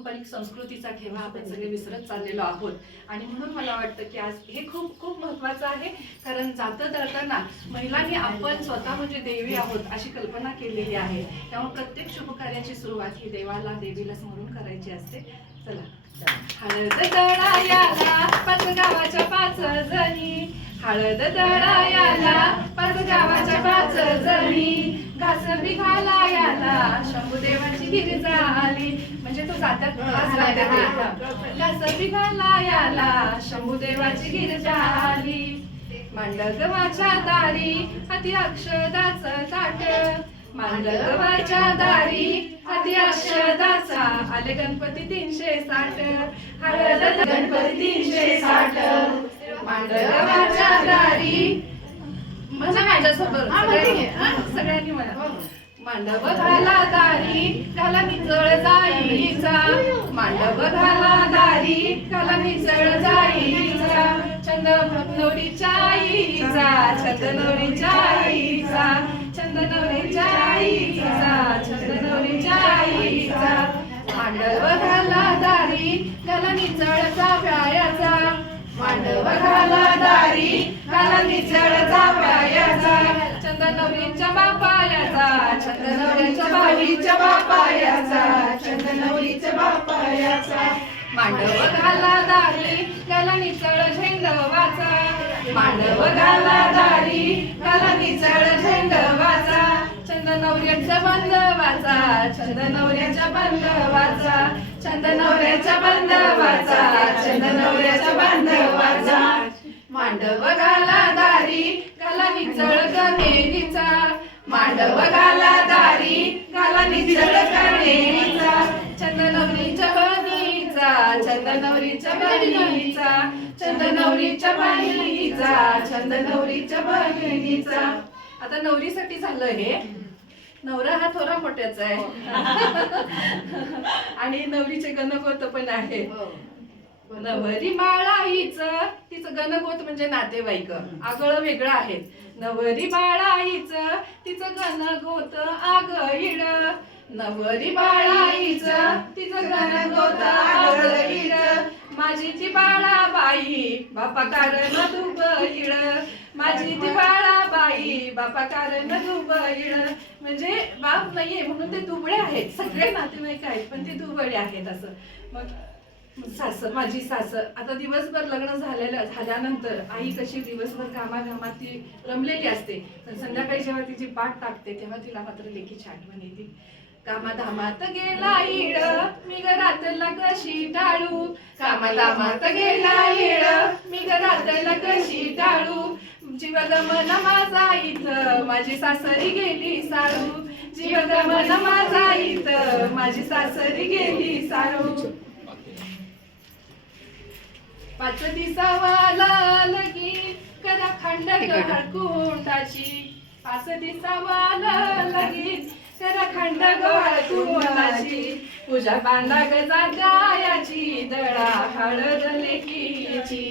पारंपरिक संस्कृतीचा ठेवा आपण सगळे विसरत चाललेलो आहोत. आणि म्हणून मला वाटतं की आज हे खूप खूप महत्वाचं आहे कारण जातं जाताना महिलांनी आपण स्वतः म्हणजे देवी आहोत अशी कल्पना केलेली आहे. त्यामुळे प्रत्येक शुभ कार्याची सुरुवात ही देवाला देवीला स्मरून करायची असते. चला. हळद गावाच्या पाच जणी. हळद दळायाला पाच गावाच्या पाच जणी. घास बी घालायाला शंभूदेवाची गिरिजा आली म्हणजे तो जातात आज जातात घास बी घालायाला शंभूदेवाची गिरिजा आली मांडगवाच्या दारी अति अक्षदाचं ताट. मांडगवाच्या दारी अति अक्षदाचा. आले गणपती तीनशे साठ. हळद गणपती तीनशे साठ. माझ्यासोबत. हा, सगळ्यांनी म्हणा. मांडव घाला दारी घाला निचळ जाईचा. मांडव घाला दारी घाला निचळ जाईचा. चंद नवरीच्या आईचा नवरीच्या आईचा नवरीच्या आईचा नवरीच्या आईचा मांडव घाला दारी घाला निचळ जाव्याचा. मांडव घाला दारी घाला जाव्याचा चंदनवरीच्या बापायाचा छंद चंदनवरीच्या भावीच्या बापायाचा छंद चंदनवरीच्या बापायाचा. मांडव घाला दारी त्याला निचळ झेंडवाचा. मांडव घाला दारी त्याला निचळ झेंडवाचा. चंदनवऱ्याच्या बंधवाचा चंदनवऱ्याच्या बंधवाचा. चंदनवऱ्याच्या बंधवाचा चंदनवऱ्याच्या बंधवाचा. मांडव घाला दारी घाला निचळ गणेरीचा मांडव घाला दारी घाला निचळ गणेरीचा चंदनवरीच्या बहिणीचा चंदनवरीच्या बहिणीचा. चंदनवरीच्या बहिणीचा चंदनवरीच्या बहिणीचा. आता नवरीसाठी झालं हे. नवरा हा थोरा मोठ्याचा आहे. आणि नवरीचे गणगोत पण आहे. नवरी माळाईच तिचं गणगोत म्हणजे नातेवाईक. आगळ वेगळं आहेत. नवरी बाळाईच तिचं गणगोत आगळीड. नवरी बाळाईच तिचं गणगोत आगळीड. माझी ती बाळाबाई बापा कारण दुबईड माझी ती बाळाबाई बापा कारण दुबईड म्हणजे बाप नाहीये म्हणून ते दुबळे आहेत. सगळे नातेवाईक आहेत पण ते दुबळे आहेत असं. मग सास माझी सास. आता दिवसभर लग्न झालेलं झाल्यानंतर आई कशी दिवसभर कामाघामात ती रमलेली असते. पण संध्याकाळी जेव्हा तिची पाठ टाकते तेव्हा तिला मात्र लेखीची आठवण येते कामाधामात गेला इड मी घरातला कशी टाळू? कामाधामात गेला इड मी घरातला कशी टाळू? जीव गमन माझा इथं माझी सासरी गेली साळू. जीव गमन माझा इथं माझी सासरी गेली साळू. पाच दिसावाला लगी करा खंड कुंडाची पाच दिसावाला लगी करा खंड कुंडाची पूजा बांधा गजा जायाची दळा हळद लेकीची.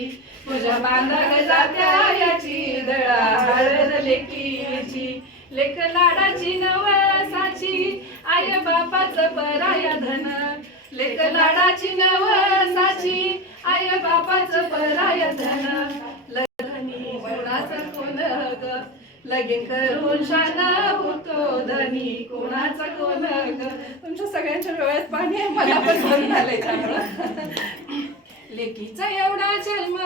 पूजा बांधा गजा जायाची दळा हळद लेकीची. लेख लाडाची नवसाची आय बापाचं पराया धन. लेख लाडाची नवसाची आय बापाच पराय धन लधनी कोणाचा कोण ग? लगीन करून शान होतो धनी कोणाचा कोण ग? तुमच्या सगळ्यांच्या डोळ्यात पाणी आहे मला पण भरून आलंय त्यामुळं लेकीचा एवढा जन्म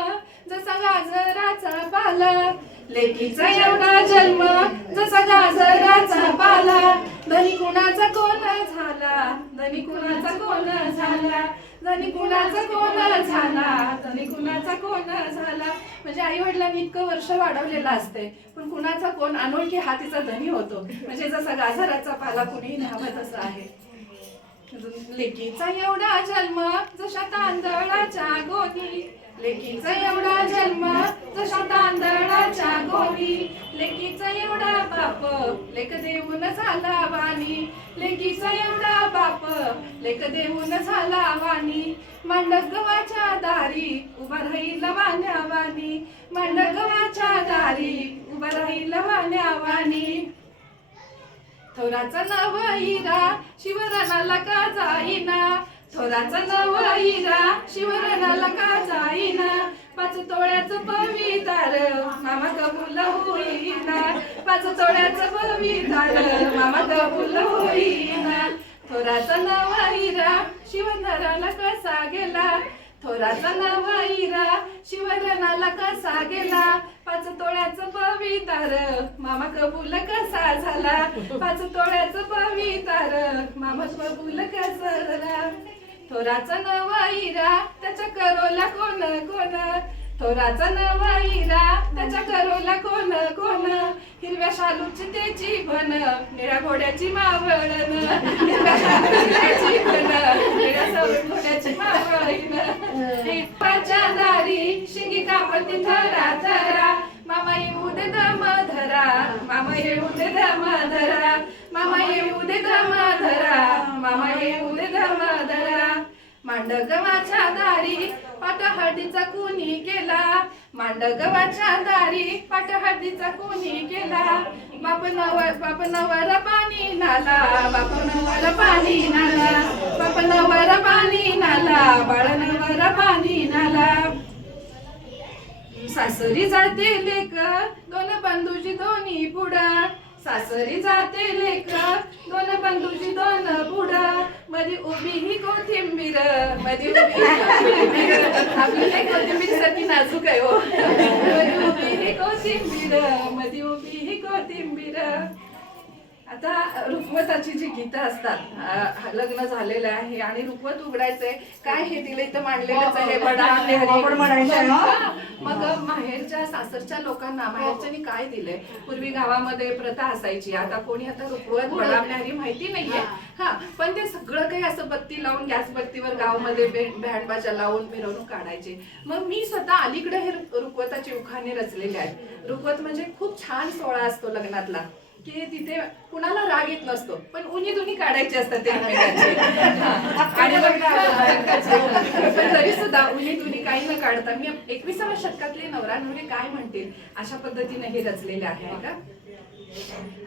जसा गाजराचा पाला लेकीचा एवढा जन्म जसा गाजराचा पाला. धनी कुणाचा कोण झाला? धनी कुणाचा कोण झाला? धनी कुणाचा कोण झाला? धनी कुणाचा कोण झाला? म्हणजे आई वडिलांनी इतकं वर्ष वाढवलेलं असते पण कुणाचा कोण? अनोळखी हा तिचा धनी होतो. म्हणजे जसा गाजराचा पाला कुणीही न्यावं तसा आहे. लेकीचा एवढा जन्म जशा तांदळाच्या गोदी लेकीचा एवढा जन्म जसा तांदळाच्या गोरी. लेकीचा एवढा बाप लेक देऊन झाला वाणी. लेकीचा एवढा बाप लेक देऊन झाला वाणी. मांडगवाच्या दारी उभा राहील वाण्या वाणी. मांडगवाच्या दारी उभा राहील वाण्या वाणी. थोराचा नव हिरा शिवरानाला का जाईना? थोराचा नव हिरा शिवरणाला का जाईना. पाच तोळ्याचं पवितार मामा कबूल होईना. पाच तोळ्याचं पवितार मामा कबूल होईना. थोराचा नव हिरा शिवधराला कसा गेला थोराचा नव हिरा शिवरणाला कसा गेला पाच तोळ्याचं पवितार मामा कबूल कसा झाला? पाच तोळ्याचं पवितार मामा कबूल कसा थोराचा नवा हिरा त्याच्या करोला कोण कोण? थोराचा नवा हिरा त्याच्या करोला कोण कोण? हिरव्या शालूची त्याची भन निळ्या घोड्याची मावळण. हिरव्या शालूची त्याची भन निळ्या सवय घोड्याची मावळण. दारी शिंगी कापती थरा थरा मामा येऊ दे धरा मामा येऊ दे धरा मामा येऊ दे दम धरा मामा येऊ दे दम धरा मांडगवाच्या दारी पाटहळदीचा कोणी केला? मांडगवाच्या दारी पाटहळदीचा कोणी केला? बाप नवर बाप नवर पाणी नाला. बाप नवर पाणी नाला. बाप नवर पाणी नाला. बाळ नवर पाणी नाला. सासरी जाते लेक दोन बंधूची दोन्ही बुडा सासरी जाते लेक दोन बंधूची दोन बुडा मध्ये उभी ही कोथिंबीरमध्ये उभी आपली कोथिंबीर सारखी नाजूक आहे हो. मधी उभी ही कोथिंबीर आता रुखवताची जी गीतं असतात लग्न झालेलं आहे आणि रुखवत उघडायचंय काय हे तिला इथं मांडलेलंच आहे आहे, हा? हा. मग माहेरच्या सासरच्या लोकांना माहेरच्यानी काय दिलंय? पूर्वी गावामध्ये प्रथा असायची आता कोणी आता रुखवत बडा नेहरी माहिती नाहीये. हा. पण ते सगळं काही असं बत्ती लावून गॅस बत्तीवर गावामध्ये बँड बाजा लावून मिरवणूक काढायची. मग मी स्वतः अलीकडे हे रुखवताची उखाणे रचलेले आहेत. रुखवत म्हणजे खूप छान सोहळा असतो लग्नातला. की तिथे कुणाला राग येत नसतो. पण उन्ही दुनी काढायचे असतात पण तरी सुद्धा उन्ही दुनी काही न काढता मी एकविसाव्या शतकातले नवरा नवरी काय म्हणतील अशा पद्धतीने हे रचलेले आहे का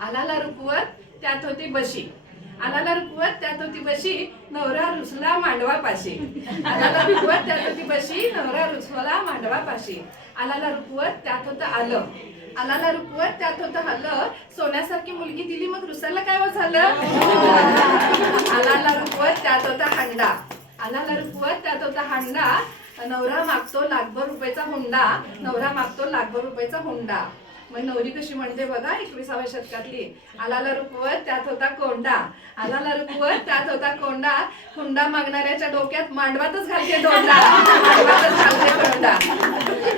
आलाला रुकवत त्यात होती बशी. आलाला रुकवत त्यात होती बशी नवरा रुसला मांडवा पाशी आलाला रुकवत त्यात होती बशी नवरा रुसला मांडवा पाशी आलाला रुकवत त्यात होतं आलं. आलाला रुकवत त्यात होतं आलं सोन्यासारखी मुलगी दिली मग रुसाला काय हो झालं? आलाला रुकवत त्यात होता हांडा. आलाला रुकवत त्यात होता हांडा. नवरा मागतो लाखभर रुपयाचा हुंडा. नवरा मागतो लाखभर रुपयाचा हुंडा. मग नवरी कशी म्हणते बघा एकविसाव्या शतकातली. आलाला रुकवत त्यात होता कोंडा. आलाला रुकवत त्यात होता कोंडा. हुंडा मागणाऱ्याच्या डोक्यात मांडवातच घालते दोंडा मांडवातच घालते कोंडा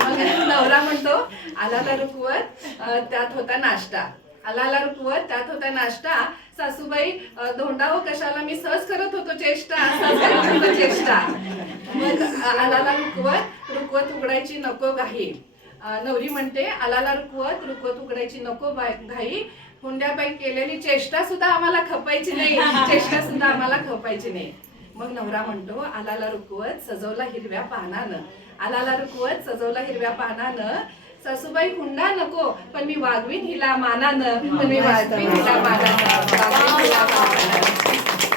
मग नवरा म्हणतो आलाला रुकवत त्यात होता नाश्ता. आलाला रुकवत त्यात होता नाश्ता. सासूबाई धोंडा हो कशाला मी सहज करत होतो चेष्टा. चेष्टा. मग आलाला रुकवत रुकवत उघडायची नको घाई. नवरी म्हणते आलाला रुकवत रुकवत उघडायची नको बाय- घाई. हुंड्याबाई केलेली चेष्टा सुद्धा आम्हाला खपायची नाही. चेष्टा सुद्धा आम्हाला खपायची नाही. मग नवरा म्हणतो आलाला रुकवत सजवला हिरव्या पानानं. आलाला रुकवत सजवला हिरव्या पानानं. सासूबाई हुंडा नको पण मी वागवीन हिला मानानं. पण मी वागवीन हिला मानानं. वागवीन हिला मानानं.